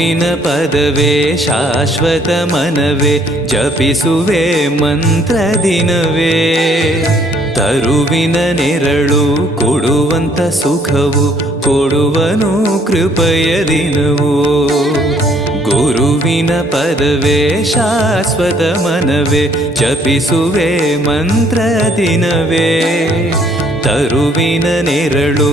ಗುರುವಿನ ಪದವೇ ಶಾಶ್ವತ ಮನವೇ ಜಪಿಸುವೆ ಮಂತ್ರ ದಿನವೇ. ತರುವಿನ ನೆರಳು ಕೊಡುವಂತ ಸುಖವು ಕೊಡುವನು ಕೃಪೆಯ ದಿನವೋ. ಗುರುವಿನ ಪದವೇ ಶಾಶ್ವತ ಮನವೇ ಜಪಿಸುವೆ ಮಂತ್ರ ದಿನವೇ. ತರುವಿನ ನೆರಳು